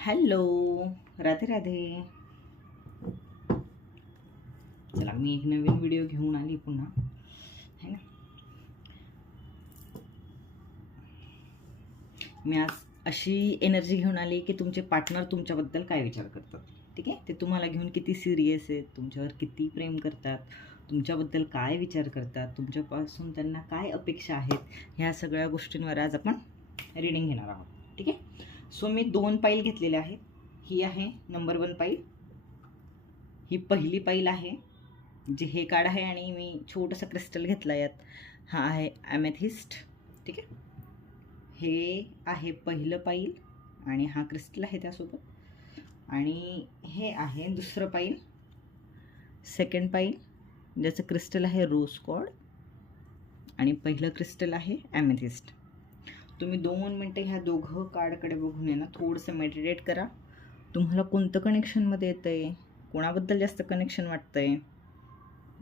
Hello, Radhe Radhe. चला, मी एक नवीन video घेऊन आली पुन्हा, है ना. मी आज अशी एनर्जी घेऊन आली की तुमचे पार्टनर तुमच्याबद्दल काय विचार करतात. ठीक आहे, ते तुम्हाला घेऊन किती सिरियस आहेत, तुमच्यावर किती प्रेम करतात, तुमच्याबद्दल काय विचार करतात, तुमच्यापासून त्यांना काय अपेक्षा आहेत, ह्या सगळ्या गोष्टींवर आज आपण रीडिंग घेणार आहोत. ठीक आहे. सो मी 2 पाईल घेतलेले आहेत. ही आहे नंबर 1 पाईल, ही पहिली पाईल आहे, जे हे कार्ड आहे, आणि मी छोटंसं क्रिस्टल घेतलं यात. हा आहे ॲमेथिस्ट. ठीक आहे, हे आहे पहिलं पाईल आणि हा क्रिस्टल आहे त्यासोबत. आणि हे आहे दुसरं पाईल, सेकंड पाईल, ज्याचं क्रिस्टल आहे रोज कॉर्ड, आणि पहिलं क्रिस्टल आहे ॲमेथिस्ट. तुम्ही 2 मिनटं ह्या दोघं कार्डकडे बघून आहे ना थोडंसं मेडिटेट करा. तुम्हाला कोणतं कनेक्शनमध्ये येतं आहे, कोणाबद्दल जास्त कनेक्शन वाटतं आहे,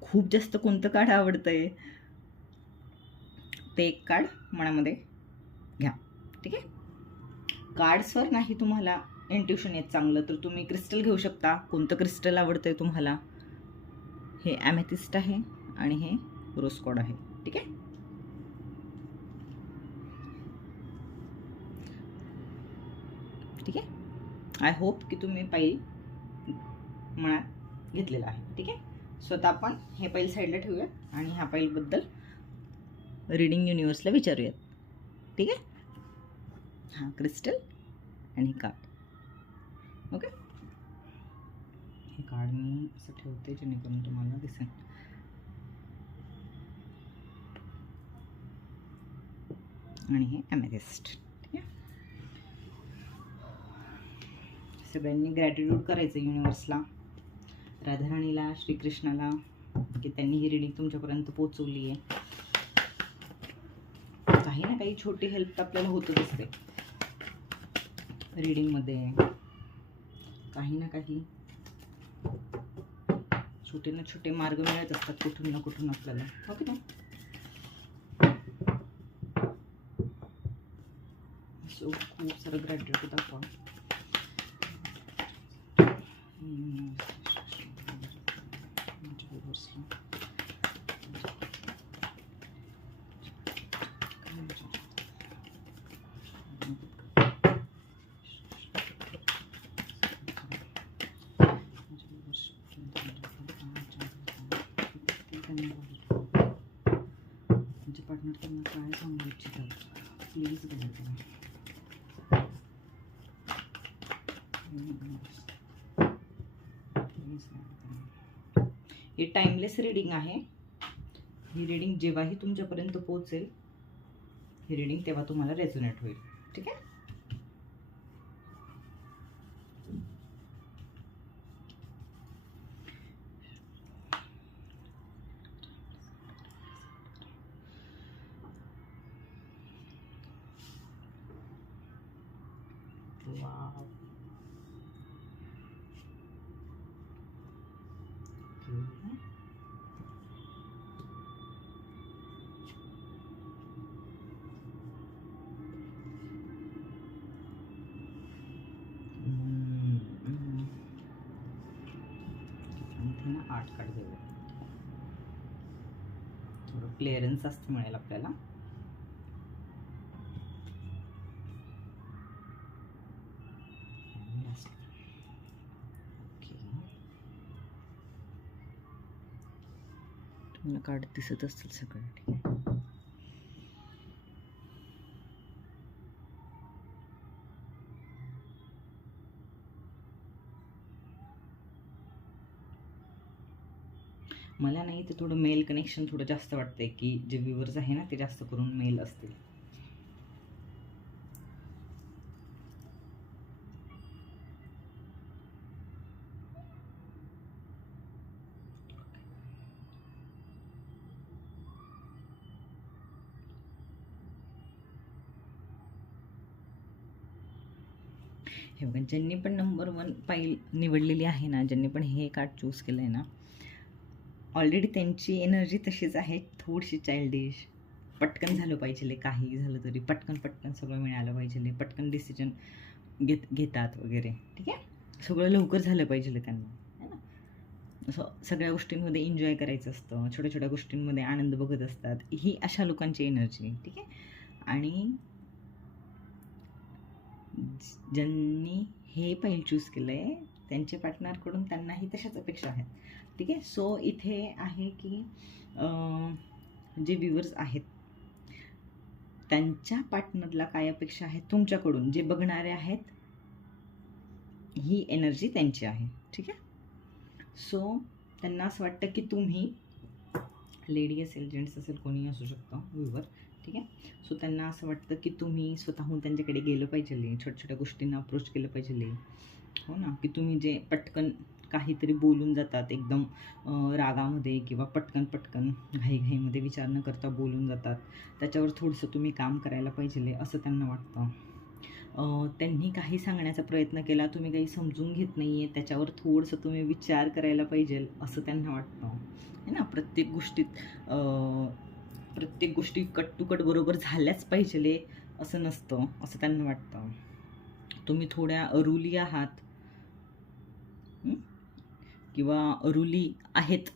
खूप जास्त कोणतं कार्ड आवडतं आहे, ते एक कार्ड मनामध्ये घ्या. ठीक आहे. कार्ड्सवर नाही तुम्हाला इंट्युशन येत चांगलं तर तुम्ही क्रिस्टल घेऊ शकता. कोणतं क्रिस्टल आवडतं आहे तुम्हाला? हे ॲमेथिस्ट आहे आणि हे रोज कॉर्ड आहे. ठीक आहे. ठीक आहे, आय होप की तुम्ही पाईल मनात घेतलेला आहे. ठीक आहे. स्वतः आपण हे पाईल साईडला ठेवूयात आणि ह्या पाईलबद्दल रीडिंग युनिवर्सला विचारूयात. ठीक आहे. हां, क्रिस्टल आणि कार्ड. ओके, हे कार्ड मी असं ठेवते जेणेकरून तुम्हाला दिसेल. आणि हे ॲमेथिस्ट. ठीक आहे. सगळ्यांनी ग्रॅटिट्यूड करायचं युनिवर्सला, राधाराणीला, श्रीकृष्णाला, की त्यांनी ही रीडिंग तुमच्यापर्यंत पोहोचवली आहे. काही ना काही छोटी हेल्प तर आपल्याला होतच असते रीडिंगमध्ये. काही ना काही छोटे ना छोटे मार्ग मिळत असतात कुठून ना कुठून आपल्याला. ओके ना. सो खूप सारं ग्रॅटिट्यूड दाखवा. तुमचे पार्टनर त्यांना काय सांगू इच्छितात प्लीज बघा. ही टाइमलेस रीडिंग आहे. ही रीडिंग जेव्हाही तुमच्यापर्यंत पोहोचेल, ही रीडिंग तेव्हा तुम्हाला रेझोनेट होईल. ठीक आहे. वाव. ना 8 कार्ड देऊया, थोडं क्लिअरन्स जास्त मिळेल आपल्याला. तुम्हाला कार्ड दिसत असतील सगळं. ठीक आहे. मला नाही ते थोडं मेल कनेक्शन थोडं जास्त वाटतंय, की जे व्ह्यूअर्स आहे ना ते जास्त करून मेल असतील. हे बघा, ज्यांनी पण नंबर 1 पाईल निवडलेली आहे ना, ज्यांनी पण हे कार्ड चूज केलं आहे ना, ऑलरेडी त्यांची एनर्जी तशीच आहे, थोडीशी चाइल्डिश, पटकन झालं पाहिजे, काही झालं तरी पटकन सगळं मिळालं पाहिजे, पटकन डिसिजन घेतात वगैरे, ठीक आहे. सगळं लवकर झालं पाहिजे त्यांना, है ना. असं सगळ्या गोष्टींमध्ये एन्जॉय करायचं असतं, छोट्या छोट्या गोष्टींमध्ये आनंद बघत असतात, ही अशा लोकांची एनर्जी, ठीक आहे. आणि ज्यांनी हे पैल चूज केलं आहे त्यांच्या पार्टनरकडून त्यांनाही तशाच अपेक्षा आहेत, ठीक आहे. सो इथे आहे की जे व्ह्यूअर्स आहेत त्यांच्या पार्टनरला काय अपेक्षा आहेत तुमच्याकडून, जे बघणारे आहेत ही एनर्जी त्यांची आहे, ठीक आहे. सो त्यांना असं वाटतं की तुम्ही, लेडी असेल जेंट्स असेल कोणीही असू शकतं व्ह्यूअर, ठीक आहे. सो त्यांना असं वाटतं की तुम्ही स्वतःहून त्यांच्याकडे गेलं पाहिजे, छोट्या छोट्या गोष्टींना अप्रोच केलं पाहिजे, हो ना. की तुम्ही जे पटकन काहीतरी बोलून जातात एकदम रागामध्ये किंवा पटकन घाईमध्ये विचार न करता बोलून जातात, त्याच्यावर थोडंसं तुम्ही काम करायला पाहिजे असं त्यांना वाटतं. त्यांनी काही सांगण्याचा प्रयत्न केला, तुम्ही काही समजून घेत नाही आहे, त्याच्यावर थोडंसं तुम्ही विचार करायला पाहिजे असं त्यांना वाटतं, है ना. प्रत्येक गोष्टी कट टू कट बरोबर झाल्याच पाहिजे असं नसतं, असं त्यांना वाटतं. तुम्ही थोड्या रुली आहात किंवा रुली आहेत,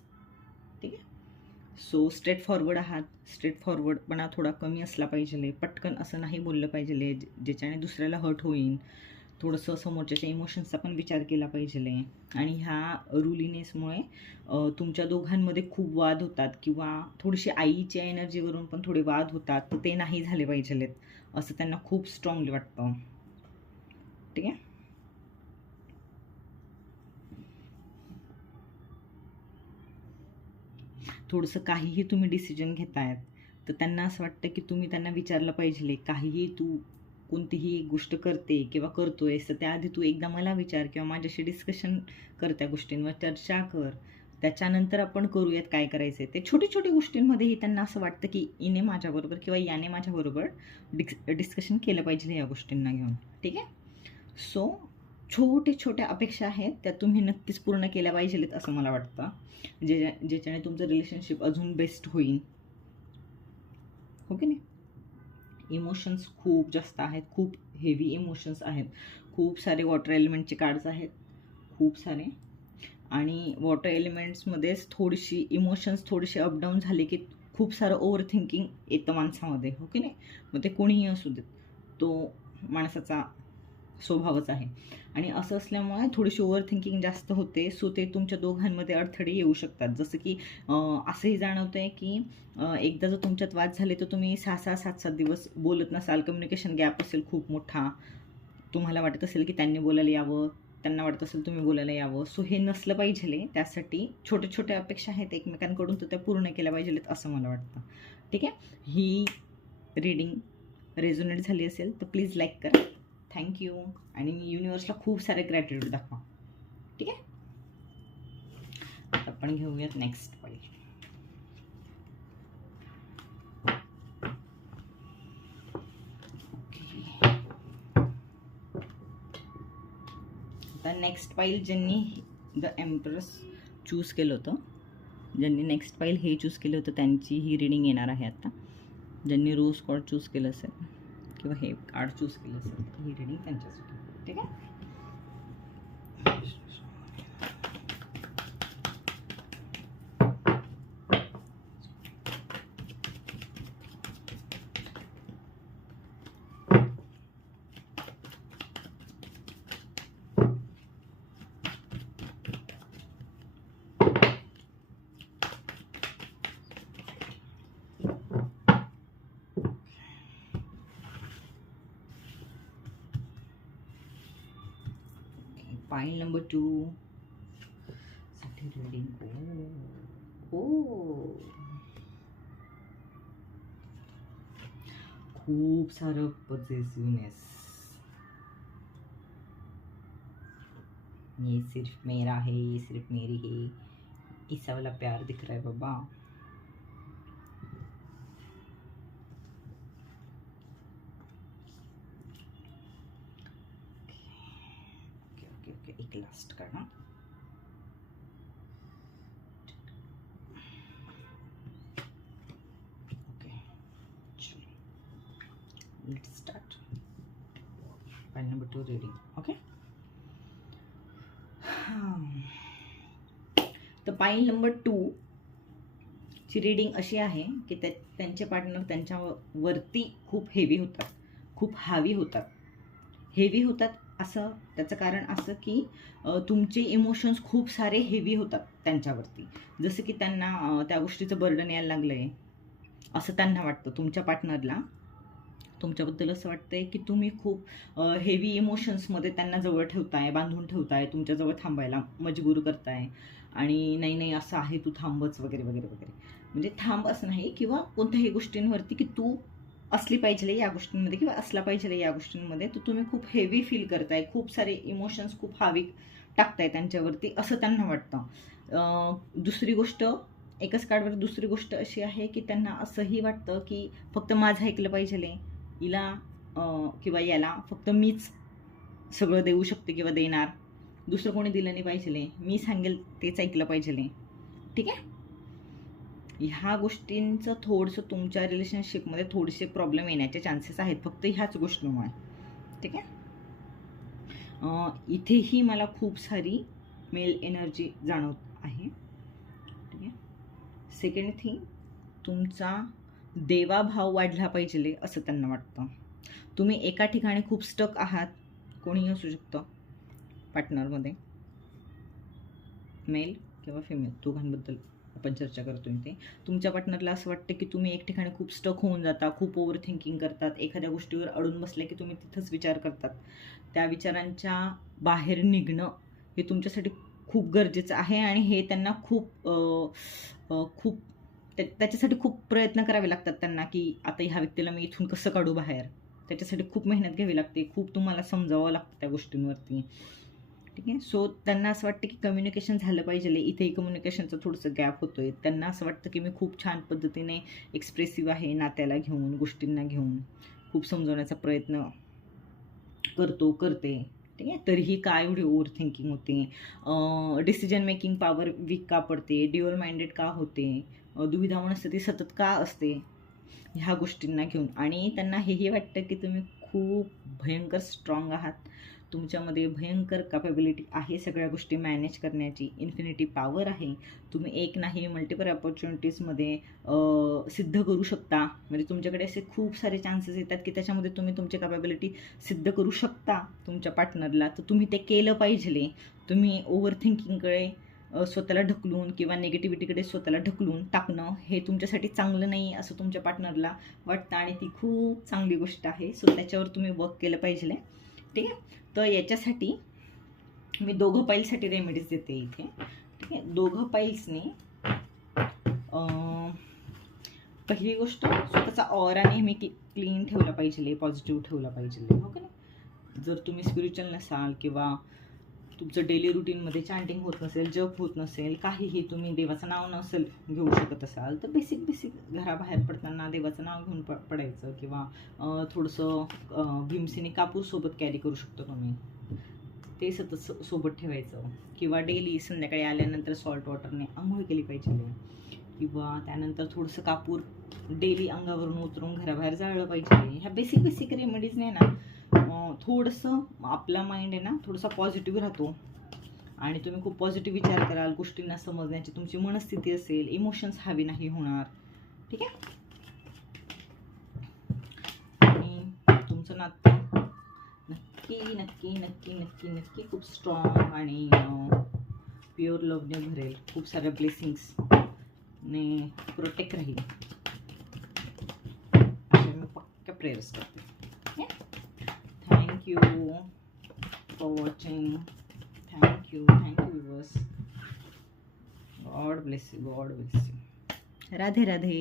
ठीक आहे. सो स्ट्रेट फॉरवर्ड आहात, स्ट्रेट फॉरवर्डपणा थोडा कमी असला पाहिजे, पटकन असं नाही बोललं पाहिजे ज्याच्याने दुसऱ्याला हर्ट होईल. थोडंसं समोरच्याच्या इमोशन्सचा पण विचार केला पाहिजे. आणि ह्या रुलीनेसमुळे तुमच्या दोघांमध्ये खूप वाद होतात किंवा थोडीशी आईच्या एनर्जीवरून पण थोडे वाद होतात, तर ते नाही झाले पाहिजेत असं त्यांना खूप स्ट्रॉंगली वाटतं, ठीक आहे. थोडंसं काहीही तुम्ही डिसिजन घेतायत तर त्यांना असं वाटतं की तुम्ही त्यांना विचारलं पाहिजे, काहीही तू कोणतीही एक गोष्ट करते किंवा करतोयस तर त्याआधी तू एकदा मला विचार किंवा माझ्याशी डिस्कशन कर, त्या गोष्टींवर चर्चा कर, त्याच्यानंतर आपण करूयात काय करायचं आहे ते. छोट्या छोट्या गोष्टींमध्येही त्यांना असं वाटतं की हिने माझ्याबरोबर किंवा याने माझ्याबरोबर डिस्कशन केलं पाहिजे या गोष्टींना घेऊन, ठीक आहे. सो छोट्या अपेक्षा आहेत त्या तुम्ही नक्कीच पूर्ण केल्या पाहिजेत असं मला वाटतं, ज्याच्याने तुमचं रिलेशनशिप अजून बेस्ट होईल, हो की नाही. इमोशन्स खूप जास्त आहेत, खूप हेवी इमोशन्स आहेत, खूप सारे वॉटर एलिमेंटचे कार्ड्स आहेत, खूप सारे. आणि वॉटर एलिमेंट्समध्येच थोडीशी इमोशन्स थोडेसे अपडाऊन झाले की खूप सारं ओव्हर थिंकिंग येतं माणसामध्ये, हो की नाही. मग ते कोणीही असू देत, तो माणसाचा स्वभावच आहे. आणि असं असल्यामुळे थोडीशी ओव्हर थिंकिंग जास्त होते, सो ते तुमच्या दोघांमध्ये अडथळे येऊ शकतात. जसं की असंही जाणवतं आहे की एकदा जर तुमच्यात वाद झाले तर तुम्ही 6-6, 7-7 दिवस बोलत नसाल, कम्युनिकेशन गॅप असेल खूप मोठा, तुम्हाला वाटत असेल की त्यांनी बोलायला यावं, त्यांना वाटत असेल तुम्ही बोलायला यावं. सो हे नसलं पाहिजे, त्यासाठी छोट्या अपेक्षा आहेत एकमेकांकडून तर त्या पूर्ण केल्या पाहिजेत असं मला वाटतं, ठीक आहे. ही रीडिंग रेझोनेट झाली असेल तर प्लीज लाईक करा, थँक्यू. आणि युनिवर्सला खूप सारे ग्रॅटिट्यूड दाखवा, ठीक आहे. आपण घेऊयात नेक्स्ट पाहिजे. आता नेक्स्ट पाईल ज्यांनी द एम्प्रेस चूज केलं होतं, ज्यांनी नेक्स्ट पाईल हे चूज केलं होतं त्यांची ही रीडिंग येणार आहे आता. ज्यांनी रोज कॉर्ड चूज केलं असेल किंवा हे कार्ड चूज केलं असेल ही रीडिंग त्यांच्यासाठी, ठीक आहे. पाईल नंबर 2 साठी रीडिंग. खूप सारं पॉझिटिव्हनेस. ये सिर्फ मेरा है, ये सिर्फ मेरी है, ऐसा वाला प्यार दिख रहा है बाबा. ओके एक लास्ट कार्ड. हां, ओके. लेट्स स्टार्ट पाईल नंबर 2 रीडिंग. ओके, तर पाईल नंबर 2 ची रीडिंग अशी आहे की त्यांचे पार्टनर त्यांच्यावरती खूप हेवी होतात, खूप हावी होतात. हेवी होतात असं त्याचं कारण असं की तुमचे इमोशन्स खूप सारे हेवी होतात त्यांच्यावरती. जसं की त्यांना त्या गोष्टीचं बर्डन यायला लागलं आहे असं त्यांना वाटतं. तुमच्या पार्टनरला तुमच्याबद्दल असं वाटतंय की तुम्ही खूप हेवी इमोशन्समध्ये त्यांना जवळ ठेवताय, बांधून ठेवताय, तुमच्याजवळ थांबायला मजबूर करताय आणि नाही नाही असं आहे तू थांबच वगैरे वगैरे वगैरे. म्हणजे थांब असं नाही किंवा कोणत्याही गोष्टींवरती की तू असली पाहिजे या गोष्टींमध्ये किंवा असला पाहिजे या गोष्टींमध्ये, तर तुम्ही खूप हेवी फील करताय, खूप सारे इमोशन्स खूप हावी टाकताय त्यांच्यावरती असं त्यांना वाटतं. दुसरी गोष्ट एकच कार्डवर दुसरी गोष्ट अशी आहे की त्यांना असंही वाटतं की फक्त माझं ऐकलं पाहिजे, हिला किंवा याला फक्त मीच सगळं देऊ शकते किंवा देणार, दुसरं कोणी दिलं नाही पाहिजे, मी सांगेल तेच ऐकलं पाहिजे. ठीक आहे, ह्या गोष्टींचं थोडंसं तुमच्या रिलेशनशिपमध्ये थोडेसे प्रॉब्लेम येण्याचे चान्सेस आहेत फक्त ह्याच गोष्टीमुळे. ठीक आहे, इथेही मला खूप सारी मेल एनर्जी जाणवत आहे. ठीक आहे, सेकंड थिंग, तुमचा देवाभाव वाढला पाहिजे असं त्यांना वाटतं. तुम्ही एका ठिकाणी खूप स्टक आहात, कोणीही असू शकतं पार्टनरमध्ये, मेल किंवा फिमेल, दोघांबद्दल आपण चर्चा करतो. इथे तुमच्या पार्टनरला असं वाटतं की तुम्ही एक ठिकाणी खूप स्टक होऊन जाता, खूप ओव्हर थिंकिंग करतात, एखाद्या गोष्टीवर अडून बसले की तुम्ही तिथंच विचार करतात. त्या विचारांच्या बाहेर निघणं हे तुमच्यासाठी खूप गरजेचं आहे आणि हे त्यांना खूप खूप त्याच्यासाठी खूप प्रयत्न करावे लागतात त्यांना की आता ह्या व्यक्तीला मी इथून कसं काढू बाहेर. त्याच्यासाठी खूप मेहनत घ्यावी लागते, खूप तुम्हाला समजावं लागतं त्या गोष्टींवरती. ठीक आहे, सो त्यांना असं वाटतं की कम्युनिकेशन झालं पाहिजे. इथेही कम्युनिकेशनचं थोडंसं गॅप होतोय. त्यांना असं वाटतं की मी खूप छान पद्धतीने एक्सप्रेसिव्ह आहे नात्याला घेऊन, गोष्टींना घेऊन, खूप समजवण्याचा प्रयत्न करते. ठीक आहे, तरीही काय एवढी ओव्हर थिंकिंग होते, डिसिजन मेकिंग पॉवर वीक का पडते, ड्युअल माइंडेड का होते, दुविधा मनस्थिती सतत का असते ह्या गोष्टींना घेऊन. आणि त्यांना हेही वाटतं की तुम्ही खूप भयंकर स्ट्रॉंग आहात, तुमच्यामध्ये भयंकर कॅपेबिलिटी आहे सगळ्या गोष्टी मॅनेज करण्याची, इन्फिनिटी पॉवर आहे, तुम्ही एक नाही मल्टिपल अपॉर्च्युनिटीजमध्ये सिद्ध करू शकता. म्हणजे तुमच्याकडे असे खूप सारे चान्सेस येतात की त्याच्यामध्ये तुम्ही तुमची कॅपेबिलिटी सिद्ध करू शकता तुमच्या पार्टनरला. तर तुम्ही ते केलं पाहिजे. तुम्ही ओव्हर थिंकिंगकडे स्वतःला ढकलून किंवा निगेटिव्हिटीकडे स्वतःला ढकलून टाकणं हे तुमच्यासाठी चांगलं नाही असं तुमच्या पार्टनरला वाटतं आणि ती खूप चांगली गोष्ट आहे. सो त्याच्यावर तुम्ही वर्क केलं पाहिजे. ठीक आहे, तर याच्यासाठी मी दोघं पाईल्ससाठी रेमेडीज देते इथे. ठीक आहे, दोघं पाईल्सने पहिली गोष्ट स्वतःचा ऑरा नेहमी क्लीन ठेवला पाहिजे, पॉझिटिव्ह ठेवला पाहिजे. हो का नाही, जर तुम्ही स्पिरिच्युअल नसाल किंवा तुमचं डेली रुटीनमध्ये चॅन्टिंग होत नसेल, जप होत नसेल, काहीही तुम्ही देवाचं नाव नसेल घेऊ शकत असाल, तर बेसिक घराबाहेर पडताना देवाचं नाव घेऊन पडायचं किंवा थोडंसं भीमसेनी कापूर सोबत कॅरी करू शकतो तुम्ही, ते सतत सोबत ठेवायचं. किंवा डेली संध्याकाळी आल्यानंतर सॉल्ट वॉटरने आंघोळ केली पाहिजे किंवा त्यानंतर थोडंसं कापूर डेली अंगावरून उतरून घराबाहेर जाळलं पाहिजे. ह्या बेसिक रेमेडीजने ना थोडंसं आपला माइंड आहे ना थोडासा पॉझिटिव्ह राहतो आणि तुम्ही खूप पॉझिटिव्ह विचार कराल, गोष्टींना समजण्याची तुमची मनस्थिती असेल, इमोशन्स हावी नाही होणार. ठीक आहे, आणि तुमचं नातं नक्की नक्की नक्की नक्की नक्की खूप स्ट्रॉंग आणि प्युअर लव्हने भरेल, खूप साऱ्या ब्लेसिंग्स ने प्रोटेक्ट राहील असे मी पक्का प्रेयर्स करते. Thank you for watching. Thank you viewers. God bless you. Radhe Radhe.